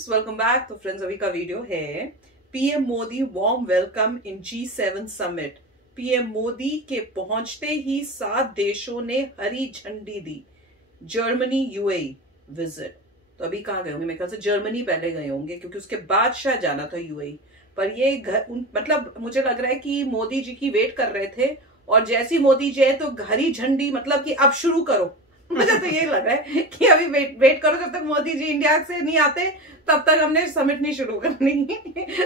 Friends, welcome back. तो friends, अभी का वीडियो है PM Modi warm welcome in G7 summit. PM Modi के पहुंचते ही 7 देशों ने हरी झंडी दी। Germany UAE visit. तो अभी कहाँ गए होंगे? मेरे ख्याल से जर्मनी पहले गए होंगे, क्योंकि उसके बाद शायद जाना था यूएई। पर ये मतलब मुझे लग रहा है कि मोदी जी की वेट कर रहे थे, और जैसी मोदी जी है तो हरी झंडी मतलब कि अब शुरू करो। मुझे तो यही लग रहा है कि अभी वेट करो, जब तक मोदी जी इंडिया से नहीं आते तब तक हमने समिट नहीं शुरू करनी।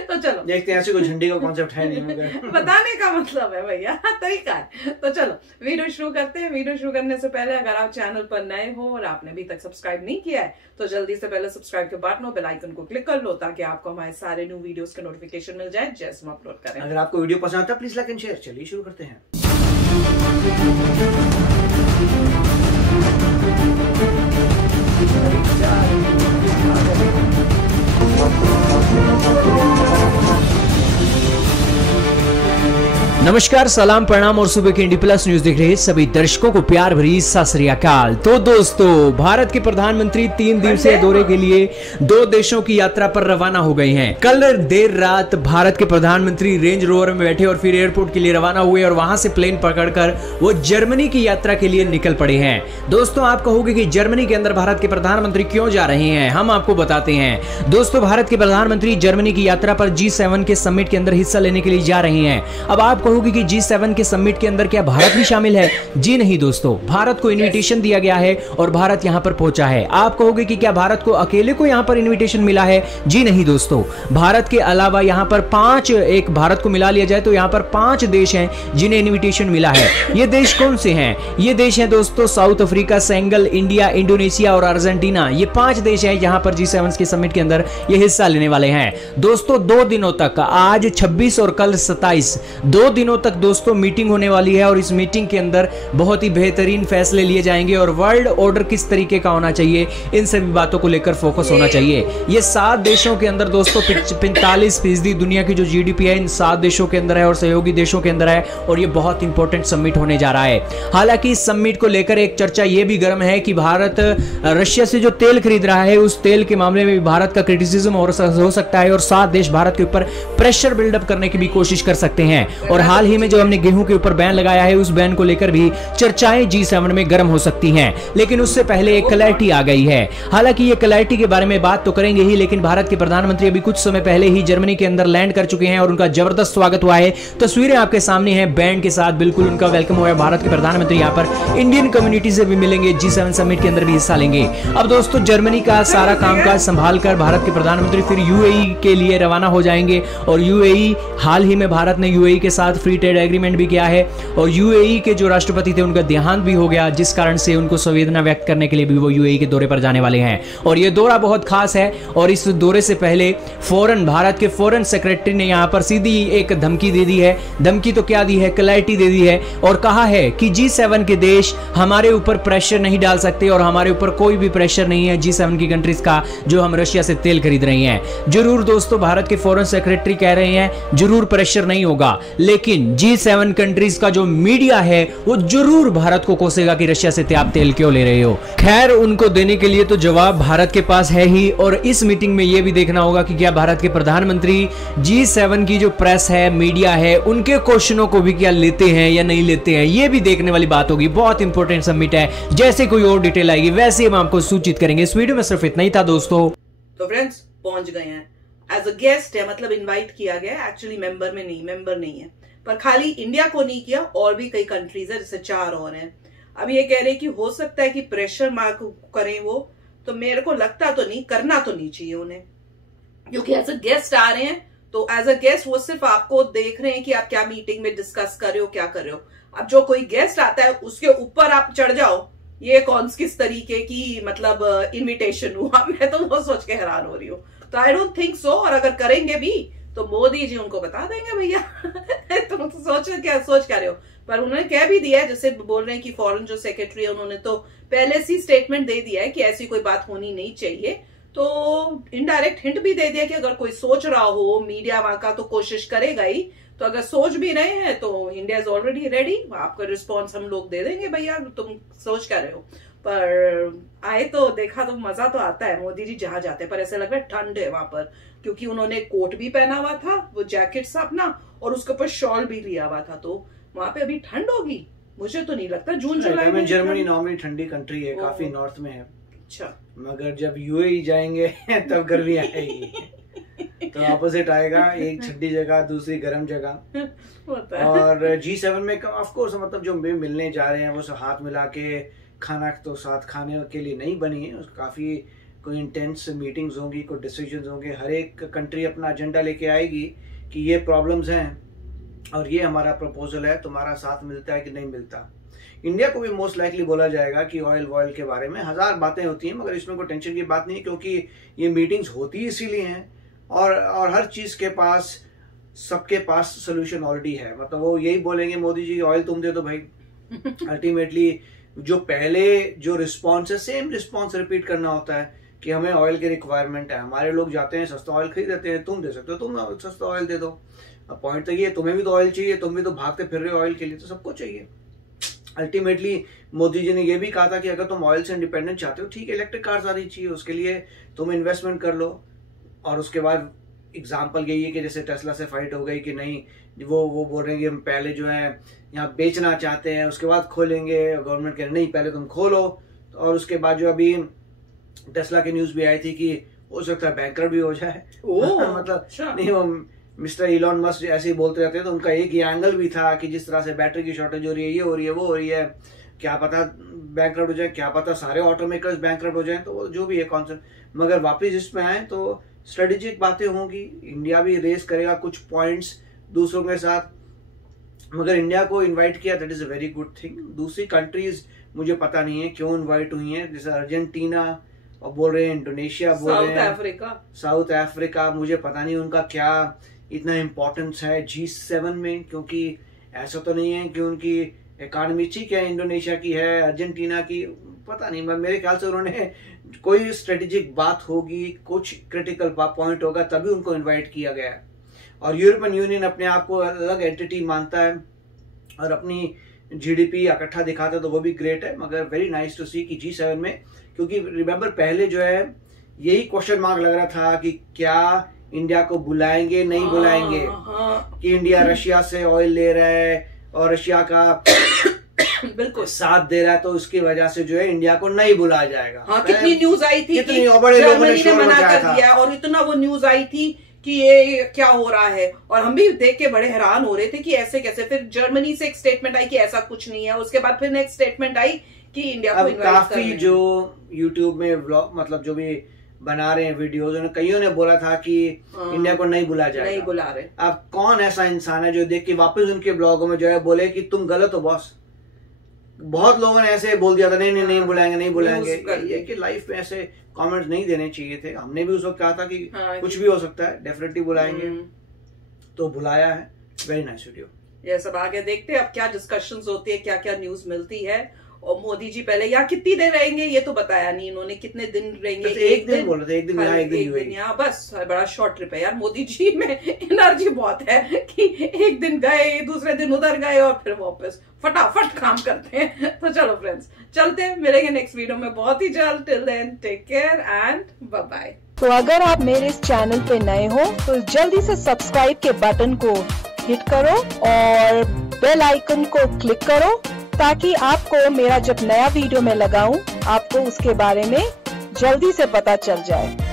तो चलो देखते हैं, ऐसे कोई झंडी का कॉन्सेप्ट है नहीं मगर बताने का मतलब है भैया, तरीका है। तो चलो वीडियो शुरू करते हैं। वीडियो शुरू करने से पहले अगर आप चैनल पर नए हो और आपने अभी तक सब्सक्राइब नहीं किया है तो जल्दी से पहले सब्सक्राइब के बटन और बेल आइकन को क्लिक कर लो, ताकि आपको हमारे सारे न्यू वीडियोस के नोटिफिकेशन मिल जाए जैसे हम अपलोड करें। अगर आपको वीडियो पसंद आता है प्लीज लाइक एंड शेयर। चलिए शुरू करते हैं। नमस्कार, सलाम, प्रणाम और सुबह के इंडी प्लस न्यूज देख रहे सभी दर्शकों को प्यार भरी सत श्री अकाल। तो दोस्तों, भारत के प्रधानमंत्री 3 दिवसीय दौरे के लिए 2 देशों की यात्रा पर रवाना हो गए हैं। कल देर रात भारत के प्रधानमंत्री रेंज रोवर में बैठे और फिर एयरपोर्ट के लिए रवाना हुए और वहां से प्लेन पकड़कर वो जर्मनी की यात्रा के लिए निकल पड़े हैं। दोस्तों, आप कहोगे कि जर्मनी के अंदर भारत के प्रधानमंत्री क्यों जा रहे हैं? हम आपको बताते हैं। दोस्तों, भारत के प्रधानमंत्री जर्मनी की यात्रा पर G7 के समिट के अंदर हिस्सा लेने के लिए जा रहे हैं। अब आप कि G7 के समिट के अंदर क्या भारत भी शामिल है? जी नहीं दोस्तों, भारत को इनविटेशन दिया गया है और भारत यहां पर पहुंचा है। आप कहोगे कि क्या भारत को अकेले को यहां पर इनविटेशन मिला है? जी नहीं दोस्तों, भारत के अलावा यहां पर 5 एक भारत को मिला लिया जाए तो यहां पर 5 देश हैं जिन्हें इनविटेशन मिला है। ये देश कौन से हैं? ये देश हैं दोस्तों south Africa, Senegal, India, Indonesia और अर्जेंटीना। ये 5 देश हैं जहां पर G7 के समिट के अंदर ये हिस्सा लेने वाले हैं। दोस्तों, 2 दिनों तक, आज 26 और कल 27, 2 दिनों तक दोस्तों मीटिंग होने वाली है और इस मीटिंग के अंदर बहुत ही बेहतरीन फैसले लिए जाएंगे और वर्ल्ड ऑर्डर किस तरीके का होना चाहिए, इन सभी बातों को लेकर फोकस होना चाहिए। ये 7 देशों के अंदर दोस्तों 45% दुनिया की जो जीडीपी है इन 7 देशों के अंदर है और सहयोगी देशों के अंदर है, और ये बहुत इंपॉर्टेंट समिट होने जा रहा है। हालांकि इस समिट को लेकर एक चर्चा ये भी गर्म है कि भारत रशिया से जो तेल खरीद रहा है उस तेल के मामले में भी भारत का क्रिटिसिज्म हो सकता है और 7 देश भारत के ऊपर प्रेशर बिल्डअप करने की भी कोशिश कर सकते हैं। और हाल ही में जो हमने गेहूं के ऊपर बैन लगाया है उस बैन को लेकर भी चर्चाएं G7 में गर्म हो सकती हैं, लेकिन उससे पहले एक क्लैरिटी आ गई है। हालांकि ये क्लैरिटी के बारे में बात तो करेंगे ही, लेकिन भारत के प्रधानमंत्री अभी कुछ समय पहले ही जर्मनी के अंदर लैंड कर चुके हैं और उनका जबरदस्त स्वागत हुआ है। तस्वीरें आपके सामने हैं, बैंड के साथ बिल्कुल उनका वेलकम हुआ है। भारत के प्रधानमंत्री यहाँ पर इंडियन कम्युनिटी से भी मिलेंगे, G7 समिट के अंदर भी हिस्सा लेंगे। अब दोस्तों, जर्मनी का सारा कामकाज संभाल कर भारत के प्रधानमंत्री फिर यूएई के लिए रवाना हो जाएंगे। और यूएई, हाल ही में भारत ने यूएई के साथ फ्री ट्रेड एग्रीमेंट भी किया है और यूएई के जो राष्ट्रपति थे उनका देहांत भी हो गया, जिस कारण से उनको संवेदना व्यक्त करने के लिए भी वो यूएई के दौरे पर जाने वाले हैं। और ये दौरा बहुत खास है और इस दौरे से पहले भारत के फॉरेन सेक्रेटरी ने यहां पर सीधी एक धमकी दे दी है। धमकी तो क्या दी है, क्लैरिटी दे दी है और कहा है कि G7 के देश हमारे ऊपर प्रेशर नहीं डाल सकते और हमारे ऊपर कोई भी प्रेशर नहीं है G7 की कंट्रीज का जो हम रशिया से तेल खरीद रही हैं। जरूर दोस्तों, भारत के फॉरेन सेक्रेटरी कह रहे हैं जरूर प्रेशर नहीं होगा, लेकिन G7 कंट्रीज का जो मीडिया है वो जरूर भारत को कोसेगा कि रशिया से आप तेल क्यों ले रहे हो। खैर, उनको देने के लिए तो जवाब भारत के पास है ही, और इस मीटिंग में यह भी देखना होगा कि क्या भारत के प्रधानमंत्री G7 की जो प्रेस है, मीडिया है, उनके क्वेश्चनों को भी क्या लेते हैं या नहीं लेते हैं, ये भी देखने वाली बात होगी। बहुत इंपॉर्टेंट समिट है, जैसे कोई और डिटेल आएगी वैसे हम आपको सूचित करेंगे। इस वीडियो में सिर्फ इतना ही था दोस्तों। तो फ्रेंड्स, पहुंच गए हैं एज अ गेस्ट है, मतलब इन्वाइट किया गया, एक्चुअली मेंबर नहीं है, पर खाली इंडिया को नहीं किया, और भी कई कंट्रीज है, जैसे 4 और हैं। अब ये कह रहे हैं कि हो सकता है कि प्रेशर मार्क करें वो, तो मेरे को लगता तो नहीं, करना तो नहीं चाहिए उन्हें, क्योंकि एज अ गेस्ट आ रहे हैं तो एज अ गेस्ट वो सिर्फ आपको देख रहे हैं कि आप क्या मीटिंग में डिस्कस कर रहे हो, क्या कर रहे हो। अब जो कोई गेस्ट आता है उसके ऊपर आप चढ़ जाओ, ये किस तरीके की मतलब इन्विटेशन हुआ? मैं तो वो सोच के हैरान हो रही हूँ। तो आई डोंट थिंक सो, और अगर करेंगे भी तो मोदी जी उनको बता देंगे भैया। तुम तो सोच क्या रहे हो? पर उन्होंने कह भी दिया है, जैसे बोल रहे हैं कि फॉरेन जो सेक्रेटरी है उन्होंने तो पहले से स्टेटमेंट दे दिया है कि ऐसी कोई बात होनी नहीं चाहिए। तो इनडायरेक्ट हिंट भी दे दिया कि अगर कोई सोच रहा हो मीडिया वहां का तो कोशिश करेगा ही, तो अगर सोच भी रहे हैं तो इंडिया इज ऑलरेडी रेडी, आपका रिस्पॉन्स हम लोग दे देंगे भैया, तुम सोच क्या रहे हो। पर आए तो देखा तो मजा तो आता है, मोदी जी जहां जाते हैं, पर ऐसा लग रहा है ठंड है वहां पर, क्योंकि उन्होंने कोट भी पहना हुआ था, वो जैकेट सा अपना, और उसके ऊपर शॉल भी लिया हुआ था, तो वहां पे अभी ठंड होगी, मुझे तो नहीं लगता जून जुलाई में। जर्मनी नॉर्मली ठंडी कंट्री है, काफी नॉर्थ में है। अच्छा, मगर जब यूएई जाएंगे तब गर्मी आएगी, तो ऑपोजिट आएगा, एक ठंडी जगह दूसरी गर्म जगह। और G7 में ऑफ कोर्स मतलब जो मिलने जा रहे हैं वो सब हाथ मिला के, खाना तो साथ खाने के लिए नहीं बनी है, काफी कोई इंटेंस मीटिंग्स होंगी, कोई डिसीजंस होंगे, हर एक कंट्री अपना एजेंडा लेके आएगी कि ये प्रॉब्लम्स हैं और ये हमारा प्रपोजल है, तुम्हारा साथ मिलता है कि नहीं मिलता। इंडिया को भी मोस्ट लाइकली बोला जाएगा कि ऑयल के बारे में हजार बातें होती हैं, मगर इसमें कोई टेंशन की बात नहीं है, क्योंकि ये मीटिंग्स होती इसीलिए हैं, और हर चीज के पास, सबके पास सोल्यूशन ऑलरेडी है। मतलब वो यही बोलेंगे मोदी जी ऑयल तुम दे दो भाई, अल्टीमेटली जो पहले जो रिस्पॉन्स है सेम रिस्पॉन्स रिपीट करना होता है कि हमें ऑयल की रिक्वायरमेंट है, हमारे लोग जाते हैं सस्ता ऑयल खरीदते हैं, तुम दे सकते हो, तुम सस्ता ऑयल दे दो। अब पॉइंट तो ये, तुम्हें भी तो ऑयल चाहिए, तुम भी तो भागते फिर रहे हो ऑयल के लिए, तो सबको चाहिए। अल्टीमेटली मोदी जी ने ये भी कहा था कि अगर तुम ऑयल से इंडिपेंडेंट चाहते हो, ठीक है, इलेक्ट्रिक कार्स आनी चाहिए, उसके लिए तुम इन्वेस्टमेंट कर लो। और उसके बाद एग्जाम्पल यही है कि जैसे टेस्ला से फाइट हो गई कि नहीं, वो बोल रहे हैं कि हम पहले जो है यहाँ बेचना चाहते हैं, उसके बाद खोलेंगे, गवर्नमेंट कह रहे नहीं पहले तुम खोलो। और उसके बाद जो अभी टेस्ला की न्यूज भी आई थी कि हो सकता है बैंकरप्ट भी हो जाए। मतलब नहीं, वो मिस्टर इलॉन मस्क ऐसे ही बोलते रहते हैं, तो उनका एक ही एंगल भी था कि जिस तरह से बैटरी की शॉर्टेज हो रही है, ये हो रही है, वो हो रही है, क्या पता बैंकरप्ट हो जाए, क्या पता सारे ऑटोमेकर्स बैंकरप्ट हो जाए, तो वो जो भी है कॉन्सेप्ट। मगर वापिस इसमें आए तो स्ट्रेटेजिक बातें होंगी, इंडिया भी रेस करेगा कुछ पॉइंट्स दूसरों के साथ, मगर इंडिया को इनवाइट किया, that is a very good thing. दूसरी कंट्रीज मुझे पता नहीं है क्यों इनवाइट हुई हैं, जैसे अर्जेंटीना और बोल रहे हैं, इंडोनेशिया बोल रहे हैं, साउथ अफ्रीका, मुझे पता नहीं उनका क्या इतना इम्पोर्टेंस है G7 में, क्योंकि ऐसा तो नहीं है कि उनकी इकोनॉमी ठीक है, इंडोनेशिया की है, अर्जेंटीना की, पता नहीं, मेरे ख्याल से उन्होंने कोई स्ट्रेटेजिक बात होगी, कुछ क्रिटिकल पॉइंट होगा, तभी उनको इनवाइट किया गया है। और यूरोपियन यूनियन अपने आप को अलग एंटिटी मानता है और अपनी GDP इकट्ठा दिखाता है, तो वो भी ग्रेट है। मगर वेरी नाइस टू सी कि G7 में, क्योंकि रिमेम्बर पहले जो है यही क्वेश्चन मार्क लग रहा था कि क्या इंडिया को बुलाएंगे नहीं बुलाएंगे, कि इंडिया रशिया से ऑयल ले रहा है और रशिया का बिल्कुल साथ दे रहा है, तो उसकी वजह से जो है इंडिया को नहीं बुलाया जाएगा। हाँ, कितनी न्यूज आई थी कि बड़े लोगों ने मना कर दिया, और इतना वो न्यूज आई थी कि ये क्या हो रहा है, और हम भी देख के बड़े हैरान हो रहे थे कि ऐसे कैसे। फिर जर्मनी से एक स्टेटमेंट आई कि ऐसा कुछ नहीं है, उसके बाद फिर नेक्स्ट स्टेटमेंट आई कि इंडिया को इनवाइट कर रहे हैं। काफी जो यूट्यूब में व्लॉग, मतलब जो भी बना रहे हैं वीडियोज, कईयों ने बोला था कि इंडिया को नहीं बुला जाएगा, नहीं बुला रहे। अब कौन ऐसा इंसान है जो देख के वापस उनके ब्लॉगों में जो है बोले कि तुम गलत हो बॉस। बहुत लोगों ने ऐसे बोल दिया था, नहीं नहीं नहीं बुलाएंगे, नहीं बुलाएंगे। ये कि लाइफ में ऐसे कमेंट्स नहीं देने चाहिए थे। हमने भी उस वक्त कहा था कि कुछ भी हो सकता है, डेफिनेटली बुलाएंगे, तो बुलाया है। Very nice video. ये सब आगे देखते हैं अब क्या डिस्कशंस होती है, क्या क्या न्यूज मिलती है। और मोदी जी पहले यहाँ कितनी देर रहेंगे ये तो बताया नहीं इन्होंने, कितने दिन रहेंगे। एक दिन बोल रहे थे, एक दिन यहाँ, एक दिन यहाँ, बस बड़ा शॉर्ट ट्रिप है यार। मोदी जी में एनर्जी बहुत है कि एक दिन गए, दूसरे दिन उधर गए और फिर वापस फटाफट काम करते हैं। तो चलो फ्रेंड्स, चलते हैं, मिलेंगे नेक्स्ट वीडियो में बहुत ही जल्द। Till then take care and bye bye. तो अगर आप मेरे इस चैनल पे नए हो तो जल्दी से सब्सक्राइब के बटन को हिट करो और बेल आइकन को क्लिक करो, ताकि आपको मेरा जब नया वीडियो मैं लगाऊं आपको उसके बारे में जल्दी से पता चल जाए।